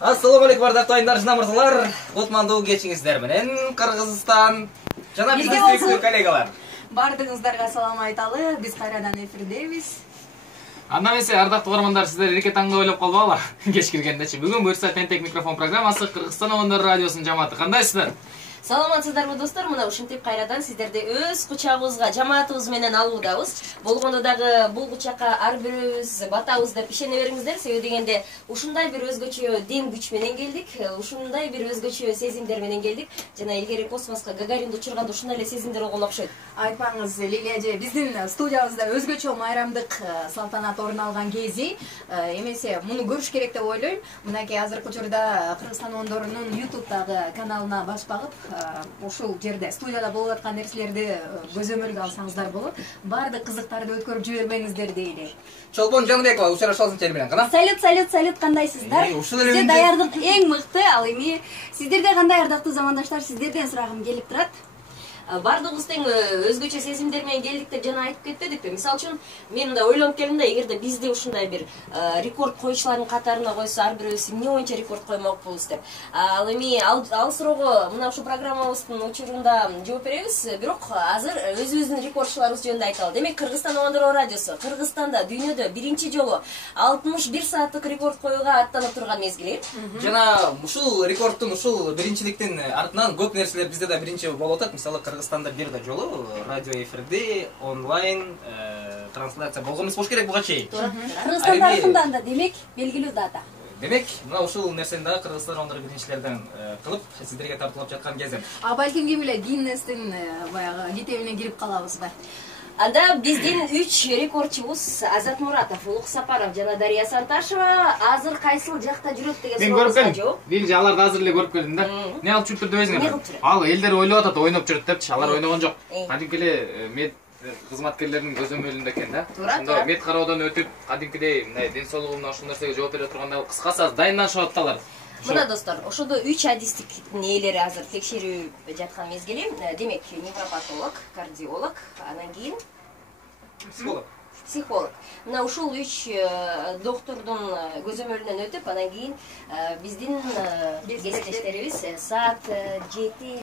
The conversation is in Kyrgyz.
Assalamu алейкум бардактуу айымдар, жана мырзалар. Кутмандуу кечиңиздер менен Кыргызстан жана биздин сүйүктүү коллегалар. Бардыгыңыздарга салам айталы. Биз кайрадан эфирдебиз. Анда эмесе ардактуу угармандар, сиздер эреке таңда ойлоп калбагыла. Кеч киргендечи. Бүгүн буюрса Тентек микрофон программасы Кыргызстан Оңдор радиосунун жамааты. Кандайсыздар? Саламатсыздарбы достор, мына ушинтип кайрадан сиздерди өз кучагыбызга, жамаатыбыз менен алуудабыз. Болгондо дагы бул кучакка ар бирөөбүз батабыз деп ишене бериңиздер. Себеби дегенде ушундай бир өзгөчө дем күч менен келдик, ушундай бир өзгөчө сезимдер менен келдик. Жана илгери космоска Гагаринди учурганда ушундай эле сезимдер болгон окшойт. Айтпаңыз, Лилия эже, биздин студиябызда өзгөчө майрамдык салтанат орун алган кези эмесе муну көрүш керек деп ойлойм. Мынакей азыркы учурда Кыргызстан Оңдорунун YouTube'дагы каналына баш багып, ушул жерде студияда болуп аткан нерселерди көзөмөлгө алсаңыздар болот. Баардык кызыктарды өткөрүп жибербеңиздер дейли. Чолпон Жаныбекова учурашабыздын чери менен кана. Салют, кандайсыздар? Сизде даярдык эң мыкты. Ал эми сиздерде кандай ардактуу замандаштар, сиздерден сурагым келип турат. Бардыгыбыз тең өзгөчө сезимдер менен келдик деп жана айтып кетпедикпи? Мисалы үчүн мен мындай ойлонуп келдим да, эгерде бизди ушундай бир рекорд коюучулардын катарына койсо, ар бирөөбүз эмне боюнча рекорд коймокпуз деп. Ал эми ал суроого мына ушул программабыздын учурунда жооп беребиз. Бирок азыр өзүбүздүн рекордчуларыбыз жөнүндө айталы. Демек, Кыргызстан Оңдор радиосу Кыргызстанда дүйнөдө биринчи жолу 61 сааттык рекорд коюуга аттанып турган мезгил. Жана ушул рекордтун, ушул биринчиликтин артынан көп нерселер бизде да биринчи болуп атат. Мисалы, Кыргызстанда бир да жолу радио эфирде онлайн трансляция болгон эмес болуш керек буга чейин. Кыргызстан тарыхынан да демек белгилүү дата. Демек, мына ушул нерсени дагы Кыргызстан Оңдор биринчилерден кылып, сиздерге тартуулап жаткан кезим. Балким ким билет, Гиннестин баягы китебине кирип калабызбы? Анда биздин 3 рекордчубуз Азат Муратов, Улук Сапаров жана Дария Санташева азыр кайсыл жакта жүрөт деген суроого жооп. Мен аларды азыр эле көрүп келдим да. Эмне кылып жүрүптүр деп өзүңөр? Ал элдер ойлоп атат, ойноп жүрөт депчи. Алар ойногон жок. Кадимки эле мед кызматкерлердин көзөмөлүндө экен да. Ошондо мед кароодон өтүп, кадимкидей мындай ден соолугуна ушул нерсеге жооп бере турганда кыскасы дайындашып аталар. Мына достор, ошодо 3 адистиктин ээлери азыр текшерүү жаткан мезгили. Демек, невропатолог, кардиолог, анан кийин психолог. Мына ушул 3 доктордун көзөмөлүнөн өтүп, анан кийин биздин кесиптештерибиз саат 7